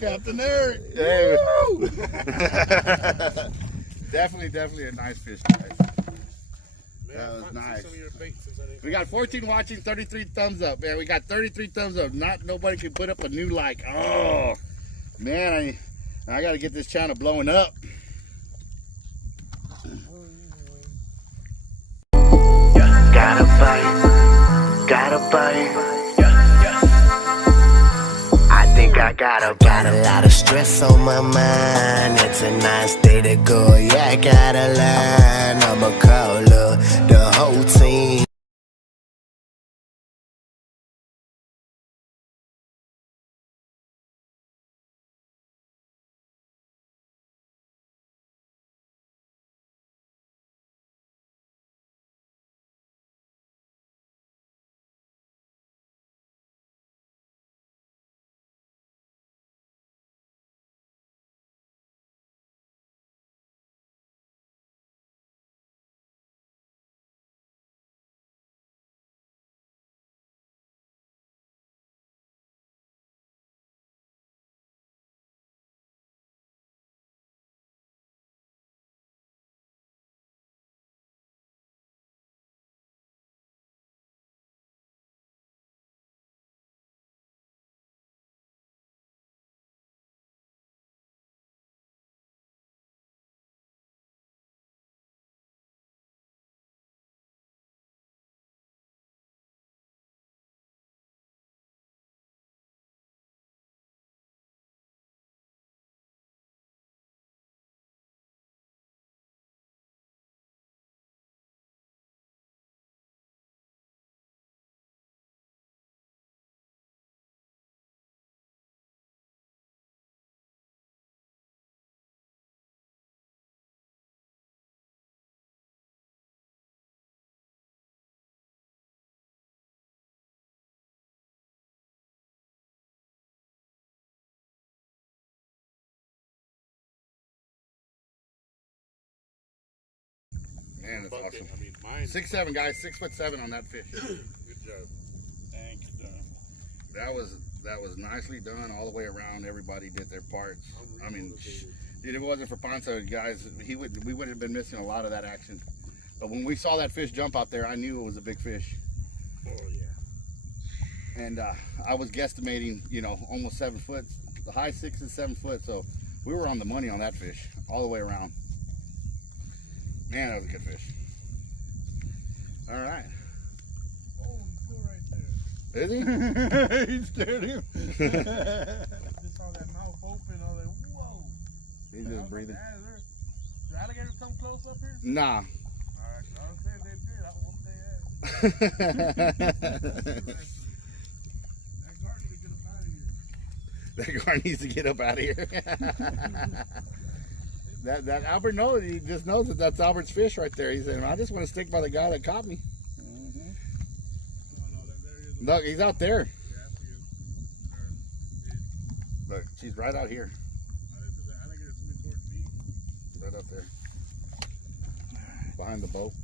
Capt.Eric. Hey. Definitely a nice fish, guys. That was nice. We got 14 watching, 33 thumbs up, man. We got 33 thumbs up. Nobody can put up a new like. Oh, man, I got to get this channel blowing up. Gotta bite. I think I got a lot of stress on my mind. It's a nice day to go. Yeah, I gotta line. I'ma call the whole team. Man, that's awesome. I mean, 6'7", guys, 6'7" on that fish. Good job. Thanks, That was nicely done all the way around. Everybody did their parts. I mean, dude, if it wasn't for Ponce, guys, we would have been missing a lot of that action. But when we saw that fish jump out there, I knew it was a big fish. Oh yeah. And I was guesstimating, you know, almost 7 foot, the high 6 and 7 foot. So we were on the money on that fish all the way around. Man, that was a good fish. All right. Oh, he's still right there. Is he? He scared him. I just saw that mouth open. I was like, whoa. He's just breathing. The alligators come close up here? Nah. Alright, I said they did. I hope they had. That guard needs to get up out of here. That guard needs to get up out of here. That Albert knows. He just knows that that's Albert's fish right there. He said, "I just want to stick by the guy that caught me." Look, he's out there. Look, she's right out here. Right out there, behind the boat.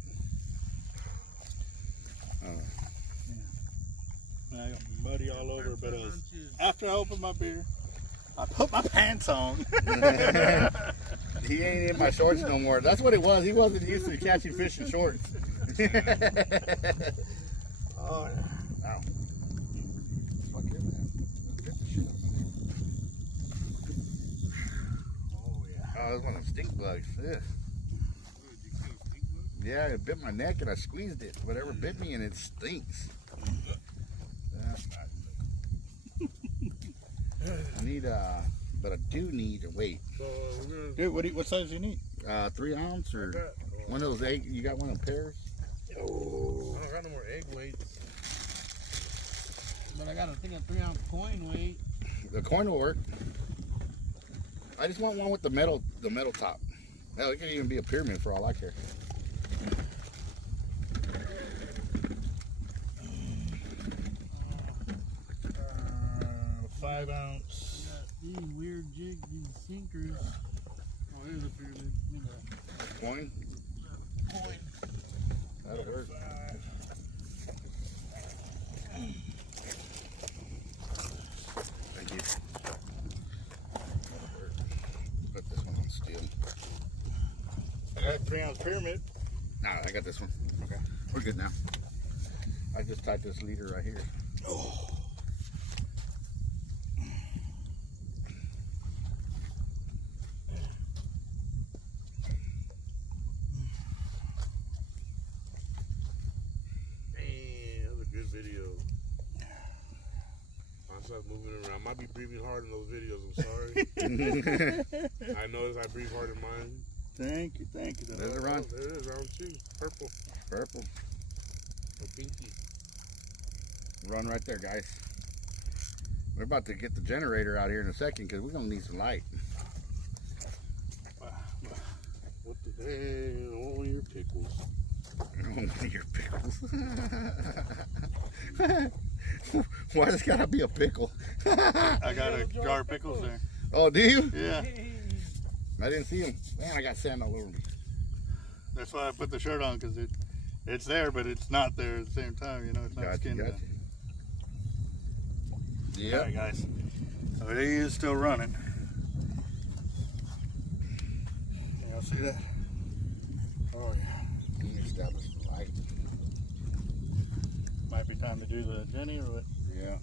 I got muddy all over, but after I opened my beer, I put my pants on. He ain't in my shorts no more. That's what it was. He wasn't used to catching fish in shorts. Oh, ow. Fuck it, man. Get the shit out of my hand. Oh, yeah. Oh, that's one of them stink bugs. Yeah. Yeah, it bit my neck and I squeezed it. Whatever bit me and it stinks. That's not I need but I do need a weight. So dude, what size do you need? 3 ounce or one of those egg. You got one of pairs? Oh, I don't got no more egg weights. But I got a 3-ounce coin weight. The coin will work. I just want one with the metal top. Hell, it could even be a pyramid for all I care. 5 ounce. These weird jigs, these sinkers. Oh, here's a pyramid. Coin? Coin. That'll work. Thank you. 3-ounce pyramid. Nah, I got this one. Okay. We're good now. I just tied this leader right here. Oh. Video. I start moving around. I might be breathing hard in those videos. I'm sorry. I noticed I breathe hard in mine. Thank you. There's a run. Oh, there it is, round 2. Purple. Purple. Or pinky. Run right there, guys. We're about to get the generator out here in a second because we're gonna need some light. What the hell? I want one of your pickles. One of your pickles. Why does it gotta be a pickle? I got a jar of pickles there. Oh, do you? Yeah. I didn't see him. Man, I got sand all over me. That's why I put the shirt on, because it's there, but it's not there at the same time. You know, it's not skinned down. Yeah. All right, guys. So he is still running. Y'all see that? Oh yeah. Can you establish the light? Might be time to do the Jenny or what? Yeah.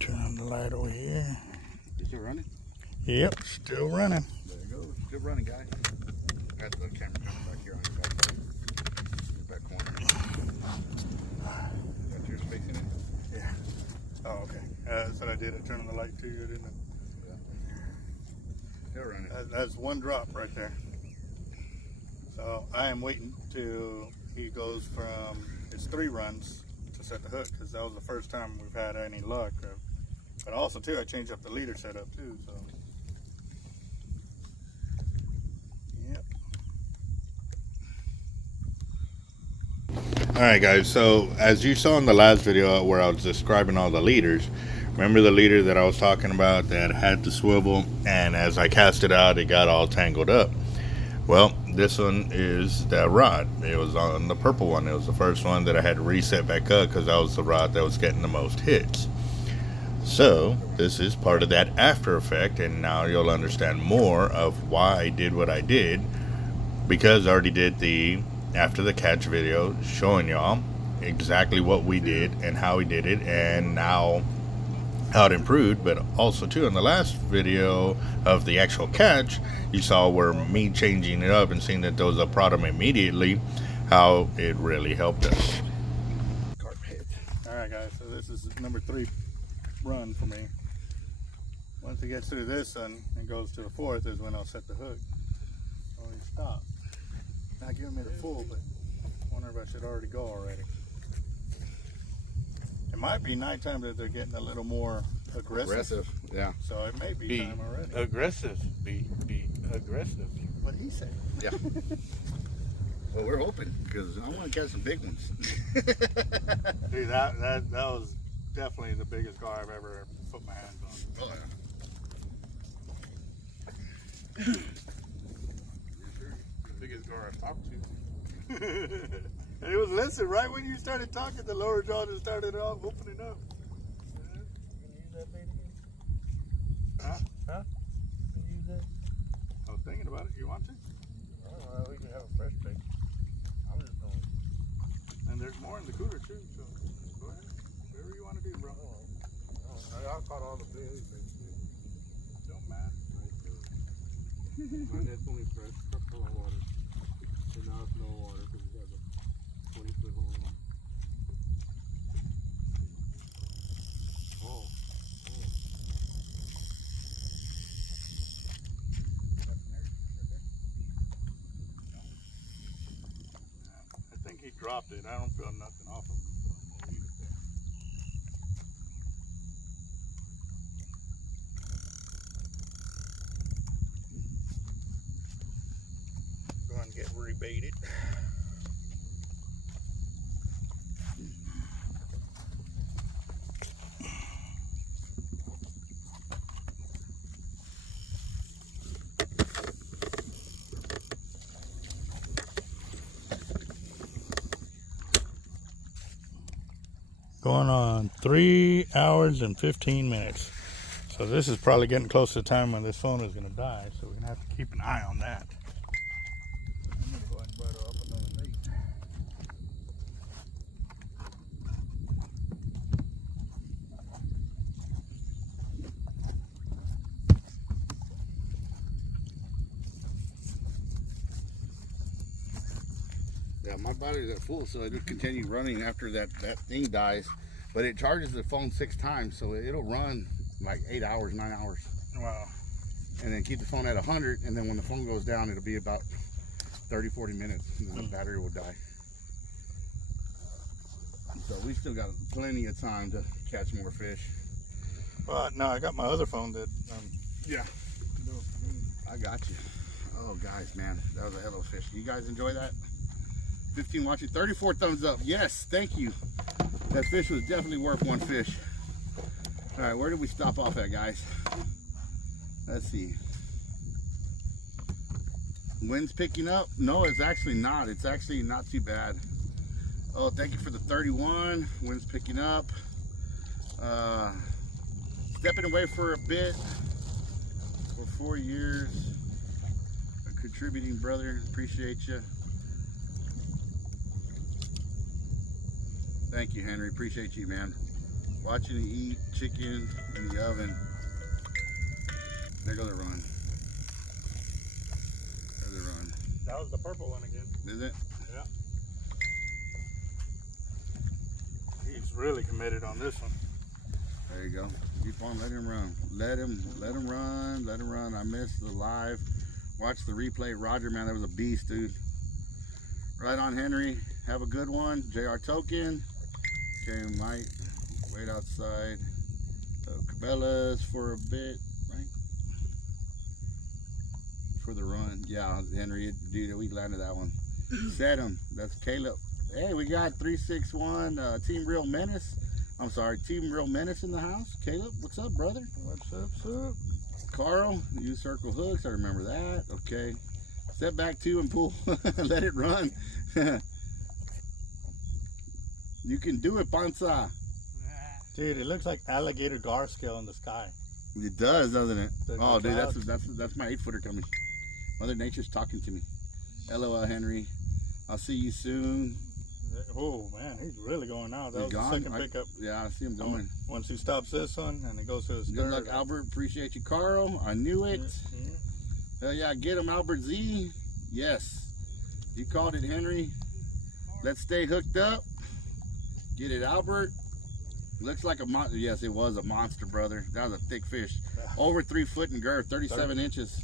Turn on the light over here. You still running? Yep, still running. There you go. Still running, guys. Got the camera coming back here on your back side. Your back corner. Got yours facing it? Yeah. Oh, okay. That's what I did. I turned on the light too, didn't I? Still running. That's one drop right there. So I am waiting till he goes from, it's 3 runs to set the hook, because that was the first time we've had any luck. But also too, I changed up the leader setup too, so. Yep. Alright guys, so as you saw in the last video where I was describing all the leaders, remember the leader that I was talking about that had the swivel, and as I cast it out, it got all tangled up? Well, this one is that rod. It was on the purple one. It was the first one that I had to reset back up because that was the rod that was getting the most hits. So this is part of that after effect, and now you'll understand more of why I did what I did, because I already did the after the catch video showing y'all exactly what we did and how we did it, and now how it improved. But also too, in the last video of the actual catch, you saw where me changing it up and seeing that there was a problem immediately, how it really helped us. Alright guys, so this is number 3 run for me. Once it gets through this one and goes to the 4th is when I'll set the hook. Oh, he stopped. Not giving me the full, but I wonder if I should already go already. It might be nighttime that they're getting a little more aggressive. Yeah. So it may be time already. Aggressive. Be aggressive. What he said. Yeah. Well, we're hoping, because I want to catch some big ones. Dude, that was definitely the biggest gar I've ever put my hands on. Oh, yeah. The biggest gar I've talked to. And it was, listen, right when you started talking, the lower jaw just started off opening up. Can you use that bait again? Huh? Huh? Can you use that? I was thinking about it. You want to? I don't know. We can have a fresh bait. I'm just going. And there's more in the cooler too, so go ahead. Whatever you want to do, bro. I caught all the big baits. Don't matter. My net's only fresh, full of water. And now it's no water because we got a 20-foot hole in it. Oh. I think he dropped it. I don't feel nothing off of him, so I'm gonna leave it there. Go ahead and get rebaited. Going on 3 hours and 15 minutes. So this is probably getting close to the time when this phone is going to die. So we're going to have to keep an eye on that. I'm going to go ahead and butter up another bait. Yeah, my battery's at full, so it'll continue running after that thing dies. But it charges the phone 6 times, so it'll run like 8 hours, 9 hours. Wow. And then keep the phone at 100, and then when the phone goes down, it'll be about 30, 40 minutes, and then the battery will die. So we still got plenty of time to catch more fish. But no, I got my other phone that. Yeah. I got you. Oh, guys, man, that was a hell of a fish. You guys enjoy that? 15 watching, 34 thumbs up. Yes, thank you. That fish was definitely worth one fish. All right, where did we stop off at, guys? Let's see. Wind's picking up? No, it's actually not. It's actually not too bad. Oh, thank you for the 31. Wind's picking up. Stepping away for a bit for 4 years. A contributing brother. Appreciate you. Thank you, Henry. Appreciate you, man. Watching you eat chicken in the oven. There goes the run. There's the run. That was the purple one again. Is it? Yeah. He's really committed on this one. There you go. Keep on letting him run. Let him run. Let him run. I missed the live. Watch the replay. Roger, man, that was a beast, dude. Right on, Henry. Have a good one. JR Token. Okay, might wait outside Cabela's for a bit, right? For the run. Yeah, Henry, dude, we landed that one. Set him. That's Caleb. Hey, we got 361 Team Real Menace. I'm sorry, Team Real Menace in the house. Caleb, what's up, brother? What's up, sir? Carl, use circle hooks. I remember that. Okay. Step back 2 and pull. Let it run. You can do it, Panza. Dude, it looks like Alligator Gar scale in the sky. It does, doesn't it? Oh, dude, clouds. that's my 8-footer coming. Mother Nature's talking to me. LOL, Henry. I'll see you soon. Oh man, he's really going out. That was He's the gone? second pickup. Yeah, I see him going. Once he stops this one and he goes to his Good third. luck, Albert. Appreciate you, Carl. I knew it. Yeah. Hell yeah, get him, Albert Z. Yes. You called it, Henry. Let's stay hooked up. Get it, Albert. Looks like a monster. Yes, it was a monster, brother. That was a thick fish. Over 3 foot in girth, 37 inches.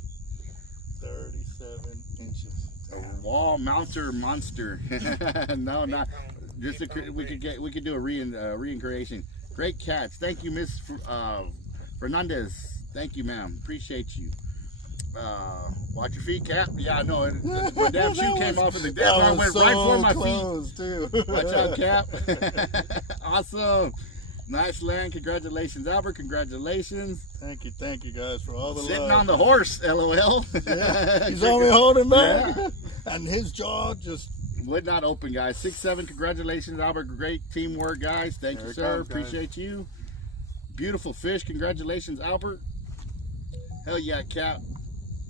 37 inches. A wall mounter monster. No, not just a, we could do a reincarnation. Great catch. Thank you, Miss Hernandez. Thank you, ma'am. Appreciate you. Watch your feet, Cap. Yeah, I know. My damn shoe came off, and the damn line went right for my feet. Too. Watch out, Cap. Awesome. Nice land. Congratulations, Albert. Congratulations. Thank you guys for all the Sitting love. on the horse, LOL. Yeah, he's only holding back, and his jaw just would not open, guys. 6'7". Congratulations, Albert. Great teamwork, guys. Thank you, sir. Appreciate you. Beautiful fish. Congratulations, Albert. Hell yeah, Cap.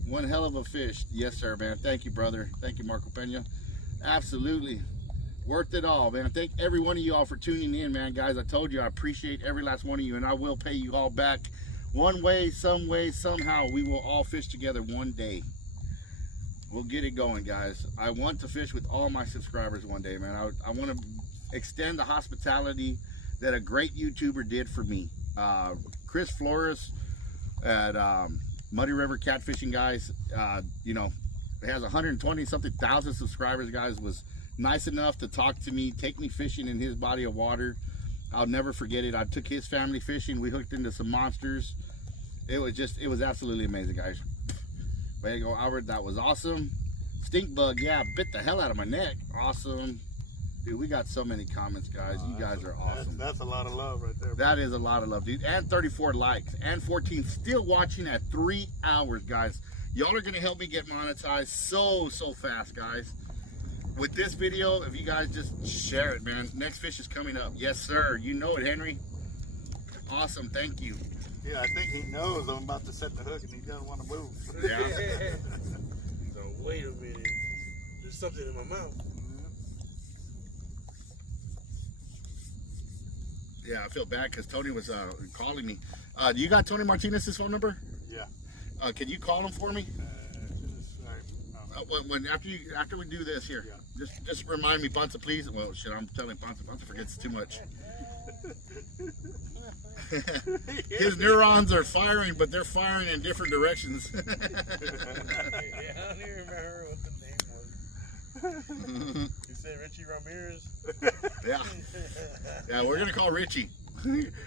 One hell of a fish. Yes, sir, man. Thank you, brother. Thank you, Marco Pena. Absolutely. Worth it all, man. Thank every one of you all for tuning in, man. Guys, I told you I appreciate every last one of you, and I will pay you all back. One way, some way, somehow, we will all fish together one day. We'll get it going, guys. I want to fish with all my subscribers one day, man. I want to extend the hospitality that a great YouTuber did for me. Chris Flores at Muddy River Catfishing, guys. You know, it has 120 something thousand subscribers, guys. Was nice enough to talk to me, take me fishing in his body of water. I'll never forget it. I took his family fishing. We hooked into some monsters. It was absolutely amazing, guys. Way to go, Albert. That was awesome. Stink bug, yeah, bit the hell out of my neck. Awesome. Dude, we got so many comments, guys. You guys are awesome. That's a lot of love right there. That is a lot of love, dude. And 34 likes. And 14 still watching at 3 hours, guys. Y'all are going to help me get monetized so fast, guys. with this video, if you guys just share it, man. Next fish is coming up. Yes, sir. You know it, Henry. Awesome. Thank you. Yeah, I think he knows I'm about to set the hook and he doesn't want to move. Yeah. So wait a minute. There's something in my mouth. Yeah, I feel bad because Tony was calling me. Do you got Tony Martinez's phone number? Yeah. Can you call him for me? After we do this here, Yeah. just remind me, Ponce, please. Well, shit, I'm telling Ponce forgets too much. His neurons are firing, but they're firing in different directions. Yeah, I don't even remember what the name was. You said Richie Ramirez? Yeah. Yeah, we're gonna call Richie.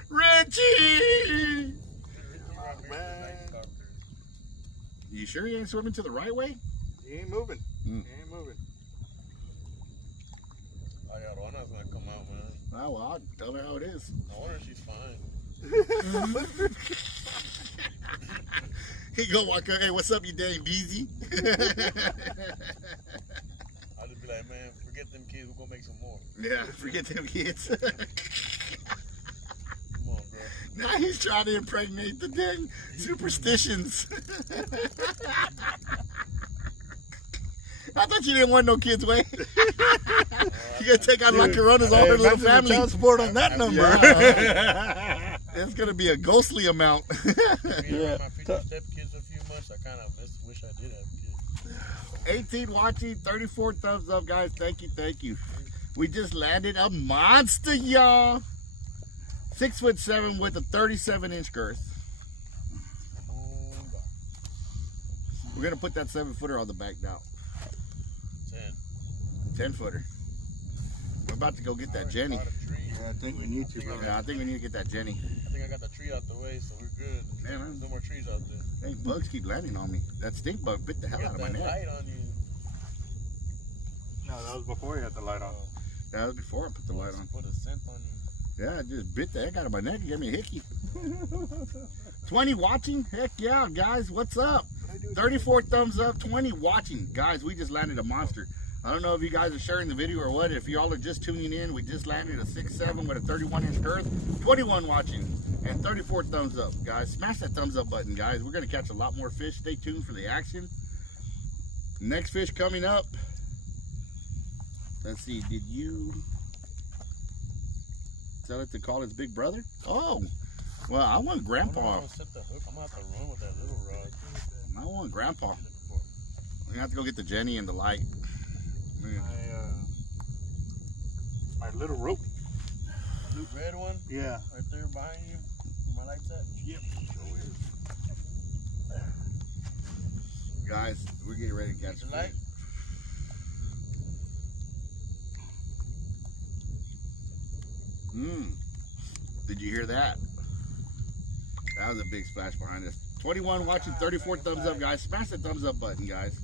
Richie! Man. You sure he ain't swimming to the right way? He ain't moving. He ain't moving. Ayarona's gonna come out, man. Oh, well, I'll tell her how it is. I wonder if she's fine. He go walk up, hey, what's up, you dang beezy? I'll just be like, man, forget them kids, we're gonna make some more. Yeah, forget them kids. Come on, bro. Now he's trying to impregnate the dang superstitions. I thought you didn't want no kids, way. You gotta take out La Corona's all her little family. Child support on that number. Yeah. It's gonna be a ghostly amount. Yeah. My future stepkids a few months, I kind of wish I did have kids. 18 watching, 34 thumbs up, guys. Thank you, thank you. We just landed a monster, y'all. 6'7" with a 37-inch girth. We're gonna put that 7-footer on the back now. 10-footer. We're about to go get that Jenny. Yeah, I think we need to, bro. Yeah, I think we need to get that Jenny. I think I got the tree out the way, so we're good. Man, No more trees out there. hey, bugs keep landing on me. That stink bug bit the hell out of my That neck. light on you. No, that was before you had the light on. That was before I put the light on. Put a scent on you. Yeah, it just bit the heck out of my neck and gave me a hickey. 20 watching? Heck yeah, guys. What's up? 34 thumbs up, 20 watching. Guys, we just landed a monster. I don't know if you guys are sharing the video or what. If y'all are just tuning in, we just landed a 6'7" with a 31-inch girth. 21 watching and 34 thumbs up, guys. Smash that thumbs up button, guys. We're going to catch a lot more fish. Stay tuned for the action. Next fish coming up. Let's see. Did you tell it to call its big brother? Oh, well, I want Grandpa. I'm gonna set the hook. I'm gonna have to run with that little rod. I want Grandpa. We're gonna have to go get the Jenny and the light. My little rope. The new red one? Yeah. Right there behind you. Where my light's at? Yep. Guys, we're getting ready to catch the light. Did you hear that? That was a big splash behind us. 21 watching, 34 thumbs up, guys. Smash the thumbs up button, guys.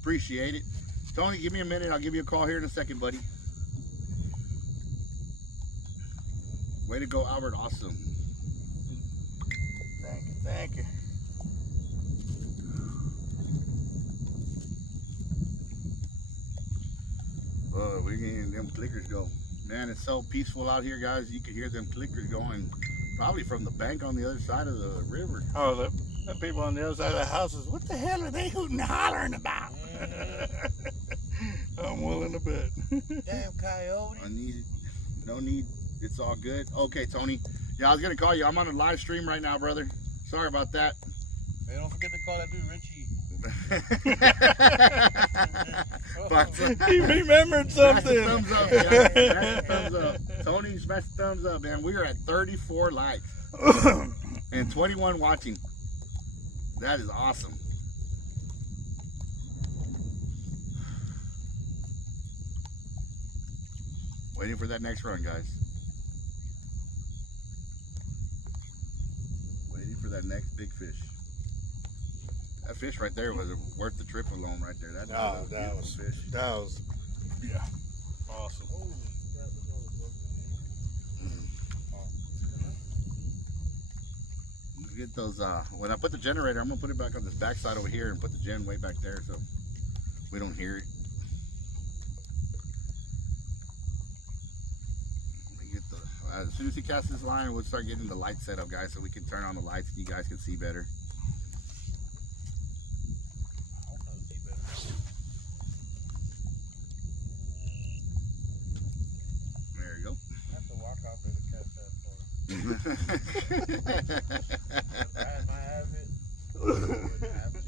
Appreciate it. Tony, give me a minute. I'll give you a call here in a second, buddy. Way to go, Albert. Awesome. Thank you, thank you. Oh, we're getting them clickers go. Man, it's so peaceful out here, guys. You can hear them clickers going probably from the bank on the other side of the river. Oh, the people on the other side of the houses, what the hell are they hooting and hollering about? I'm willing to bet. Damn coyote. I need it. No need. It's all good. Okay, Tony. Yeah, I was going to call you. I'm on a live stream right now, brother. Sorry about that. Hey, don't forget to call that dude Richie. He remembered something. Thumbs up, guys. Smash the thumbs up. Tony, smash the thumbs up, man. We are at 34 likes and 21 watching. That is awesome. Waiting for that next run, guys. Waiting for that next big fish. That fish right there was worth the trip alone right there. That was a beautiful fish. That was, yeah, awesome. Get those, when I put the generator, I'm going to put it back on this backside over here and put the gen way back there so we don't hear it. as soon as he casts his line, we'll start getting the lights set up, guys, so we can turn on the lights and you guys can see better. There you go. I have to walk out there to catch that for him. If I had my avet, I wouldn't have to.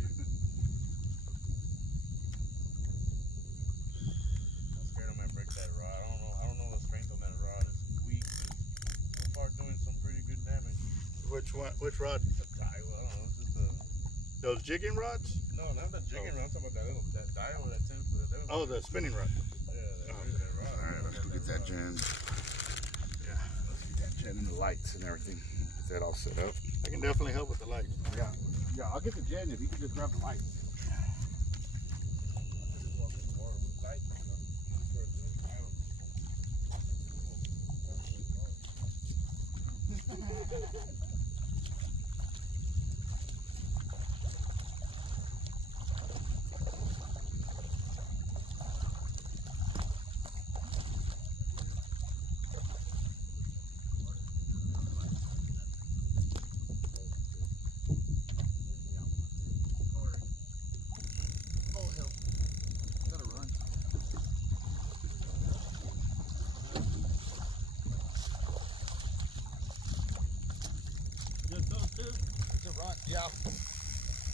I'm scared I might break that rod. I don't know the strength on that rod. It's weak. So far doing some pretty good damage. Which one? Which rod? It's a dial. I don't know. It's just a... Those jigging rods? No, not the jigging rod. I'm talking about that dial, that 10 foot. Oh, the spinning rod. Yeah, that rod. Alright, let's go get that gen. Yeah. Let's get that gen and the lights and everything. Get that all set up. I can definitely help with the lights. Yeah. Yeah, I'll get the gen if you can just grab the lights. Yeah,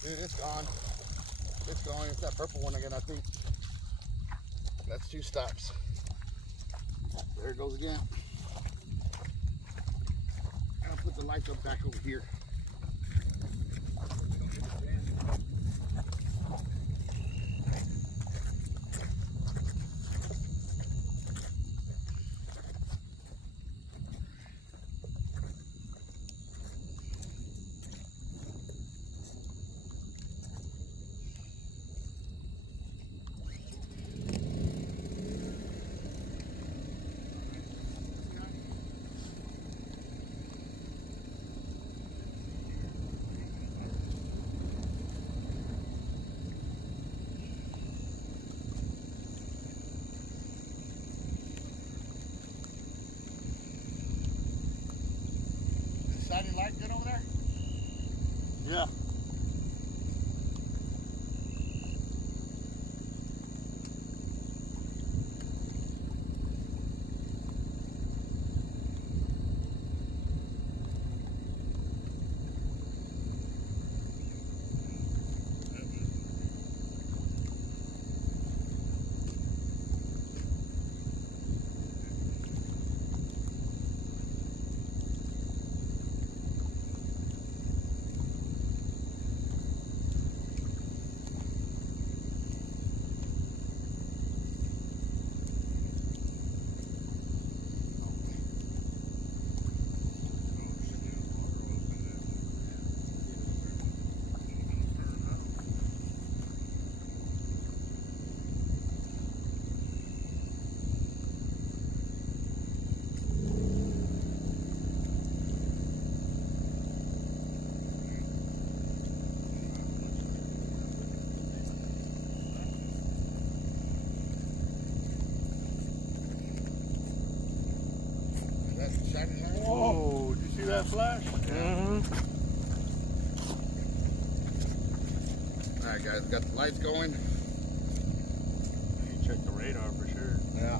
dude, it's gone. It's going. It's that purple one again, I think. That's 2 stops. There it goes again. I'll put the lights up back over here. Shining light good over there? Yeah. Whoa, did you see that flash? Alright guys, got the lights going. You check the radar for sure. Yeah.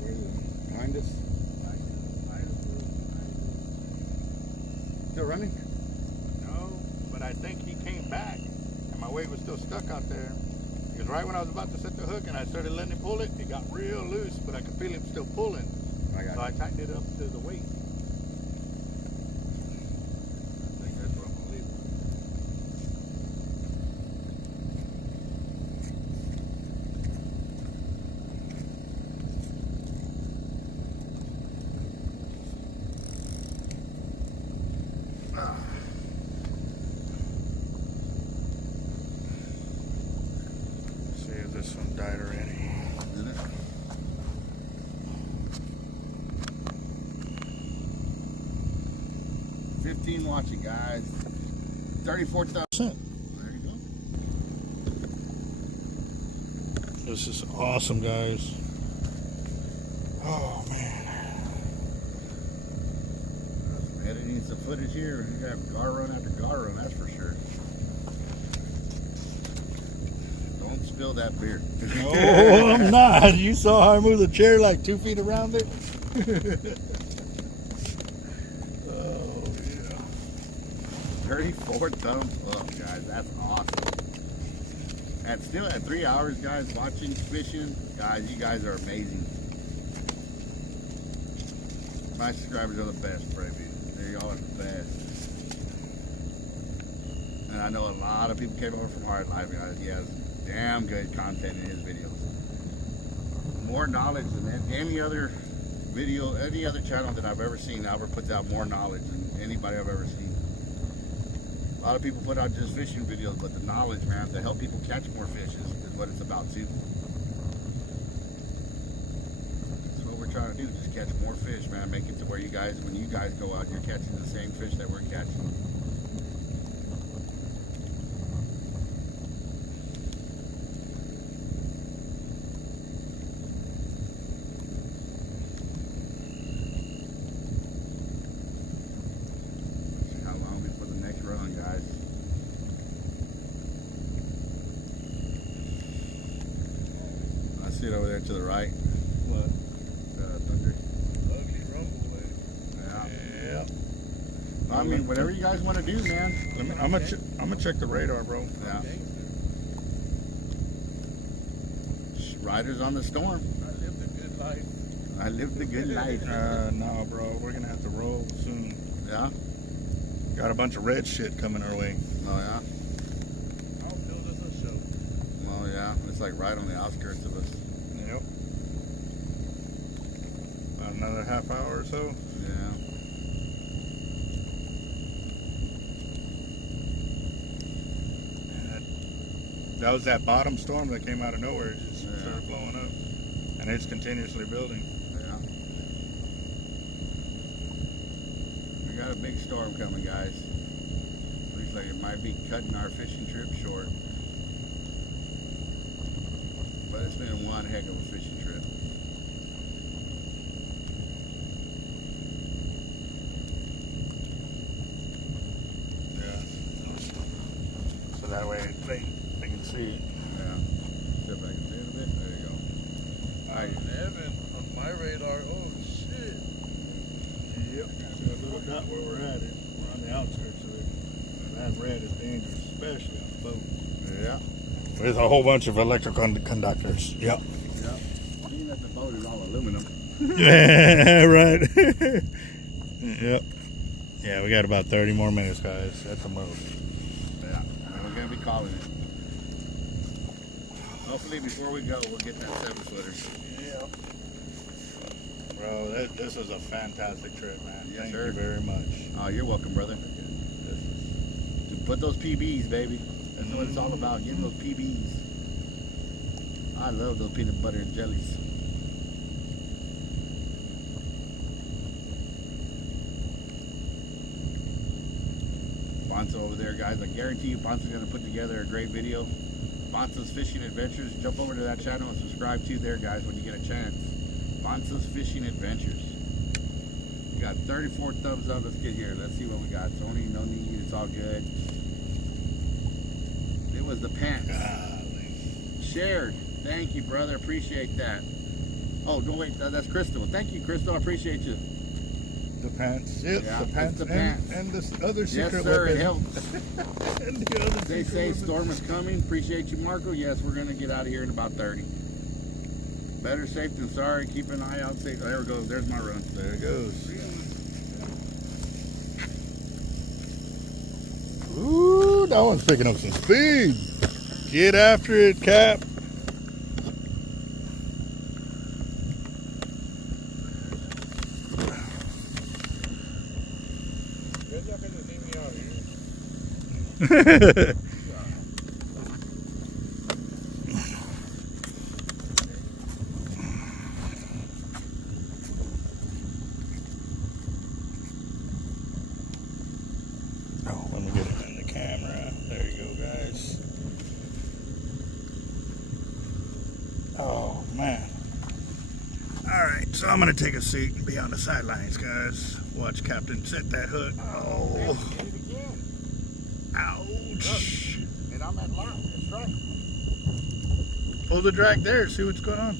Where is it? Behind us? Still running? No, but I think he came back and my weight was still stuck out there. Because right when I was about to set the hook and I started letting him pull it, it got real loose, but I could feel him still pulling. So I tightened it up to the weight. I think that's what I'm going to leave it. See if this one died already. Did it? $15 watching, guys. 34,000. There you go. This is awesome, guys. Oh man. Editing some footage here. You have gar run after gar run, that's for sure. Don't spill that beer. No, I'm not. You saw how I moved the chair like 2 feet around it? Oh, yeah. 34 thumbs up, guys. That's awesome. And still at 3 hours, guys, watching, fishing. Guys, you guys are amazing. My subscribers are the best, baby. Y'all are the best. And I know a lot of people came over from Hard Life, guys. He has damn good content in his videos. More knowledge than any other video, any other channel that I've ever seen. Albert puts out more knowledge than anybody I've ever seen. A lot of people put out just fishing videos, but the knowledge, man, to help people catch more fish is what it's about too. That's what we're trying to do, just catch more fish, man. Make it to where you guys, when you guys go out, you're catching the same fish that we're catching. How long before the next run, guys? I see it over there to the right. What? Thunder. Ugly rumble, lady. Yeah. Yeah. I mean, whatever you guys want to do, man. I'm gonna check the radar, bro. Yeah. Riders on the storm. I lived a good life. I lived the good life. No, bro. We're gonna have to roll soon. Yeah. Got a bunch of red shit coming our way. Oh yeah. I'll build us a show. Oh yeah. It's like right on the outskirts of us. Yep. About another half hour or so. Yeah. That was that bottom storm that came out of nowhere. It just Yeah. started blowing up. And it's continuously building. Yeah. We got a big storm coming, guys. Looks like it might be cutting our fishing trip short. But it's been one heck of a fishing trip. Yeah. So that way they can see. Yeah. Step back a little bit. There you go. Alright. 11 on my radar. Oh shit. Yep. See that little dot where we're at? We're on the outskirts of it. That red is dangerous, especially on the boat. Yeah. With a whole bunch of electrical conductors. Yep. Yeah. Being that the boat is all aluminum. Yeah, right. Yep. Yeah, we got about 30 more minutes, guys. That's the most. Yeah. And we're gonna be calling it. Hopefully before we go we'll get that 7-footer. Yeah. Bro, this was a fantastic trip, man. Yes, Thank sir. you very much. Oh, you're welcome, brother. To put those PBs, baby. That's what it's all about, getting those PBs. I love those peanut butter and jellies. Bonzo over there, guys. I guarantee you Bonzo's going to put together a great video. Bonzo's Fishing Adventures. Jump over to that channel and subscribe to there, guys, when you get a chance. Bonzo's Fishing Adventures. We got 34 thumbs up. Let's get here. Let's see what we got. Tony, no need. It's all good. It was the pants. Shared. Thank you, brother. Appreciate that. Oh, no, wait. That's Crystal. Thank you, Crystal. I appreciate you. The pants. Yep, Yeah, the it's pants. the pants. And this other Yes, secret sir. weapon. It helps. And the other They secret say weapon. storm is coming. Appreciate you, Marco. Yes, we're going to get out of here in about 30. Better safe than sorry. Keep an eye out. Safe. There we go. There's my run. There it goes. Ooh, that one's picking up some speed. Get after it, Cap. Guys, y'all can just leave me out here. Oh, let me get it in the camera. There you go, guys. Oh, man. All right. So I'm gonna take a seat and be on the sidelines, guys. Watch Captain set that hook. Oh, Hit it again. ouch. And I'm at lock. That's right. Pull the drag there, see what's going on.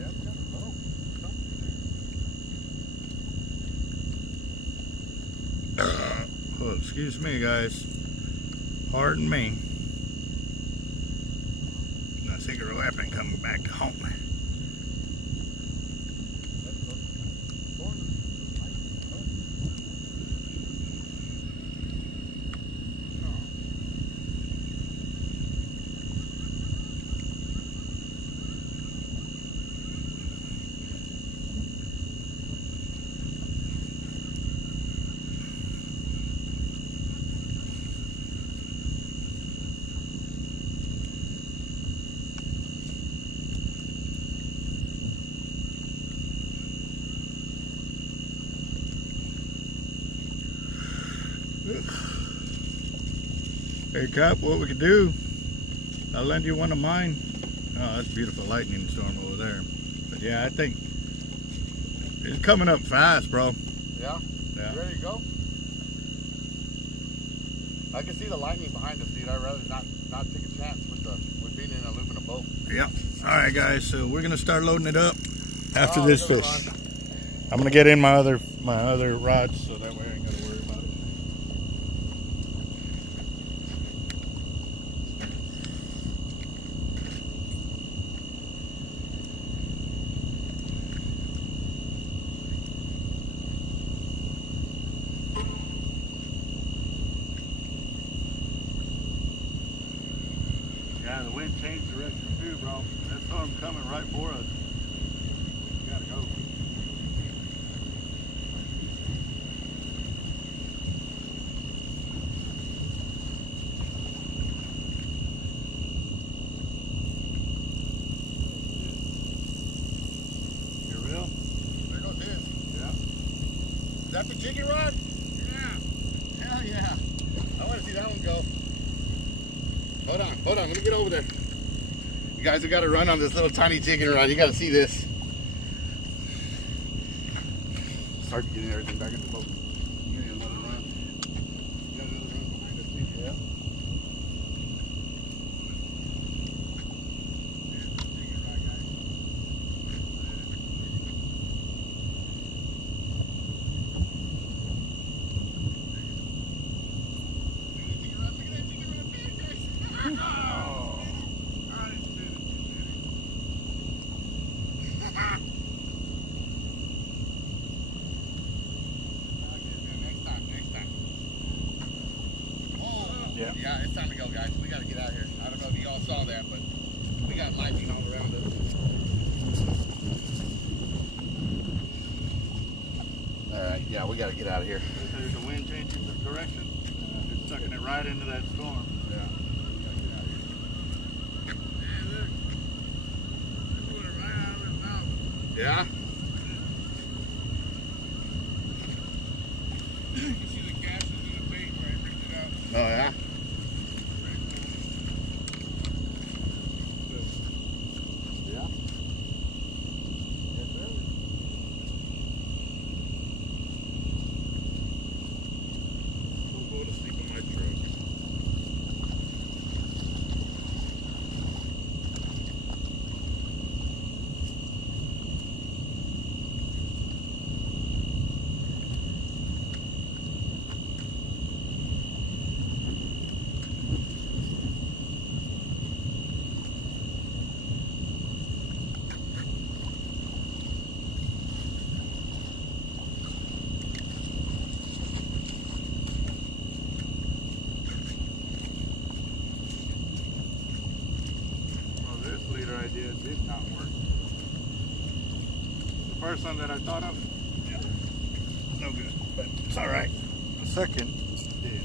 Yeah, it's got a boat. Oh, excuse me, guys. Pardon me. No secret weapon coming back to haunt me. Hey Cap, what we could do, I'll lend you one of mine. Oh, that's a beautiful lightning storm over there. But yeah, I think it's coming up fast, bro. Yeah? Yeah. You ready to go? I can see the lightning behind us, dude. I'd rather not take a chance with being in an aluminum boat. Yep. Alright guys, so we're gonna start loading it up after Oh, this we're gonna fish. run. I'm gonna get in my other rods so that way I ain't gotta worry about it. Yeah, the wind changed direction too, bro. That storm coming right for us. We gotta go. You real? There goes his. Yeah. Is that the jigging rod? Yeah. Hell yeah. I want to see that one go. Hold on. Let me get over there. You guys have got to run on this little tiny jigging rod. You got to see this. Start getting everything back in the boat. You got another run. You got another run behind us, too. Yeah. Yeah. Yeah, it's time to go, guys. We got to get out of here. I don't know if you all saw that, but we got lightning all around us. All right, yeah, we got to get out of here. There's the wind changing the direction. It's sucking it right into that storm. Yeah, we got to get out of here. Hey, look. This one right out of his mouth. Yeah? You can see the gases in the bait where he brings it out. Oh, yeah? Yeah? Yes, sir. Don't go to sleep in my truck. Well, this leader idea did not work. The first one that I thought of, yeah, no good, but it's all right. The second did.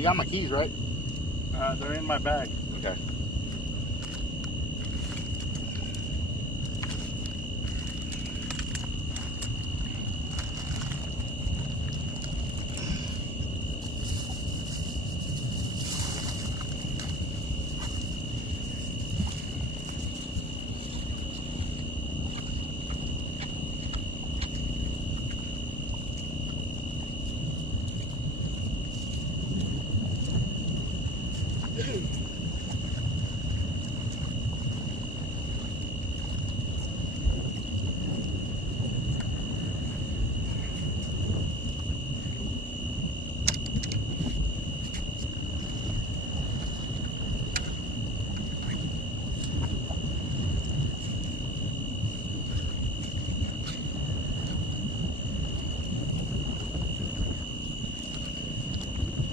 You got my keys, right? They're in my bag. Okay.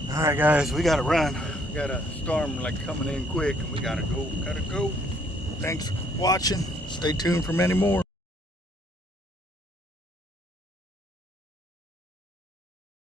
All right, guys, we gotta run. We got a storm like coming in quick, and we gotta go. Thanks for watching. Stay tuned for many more.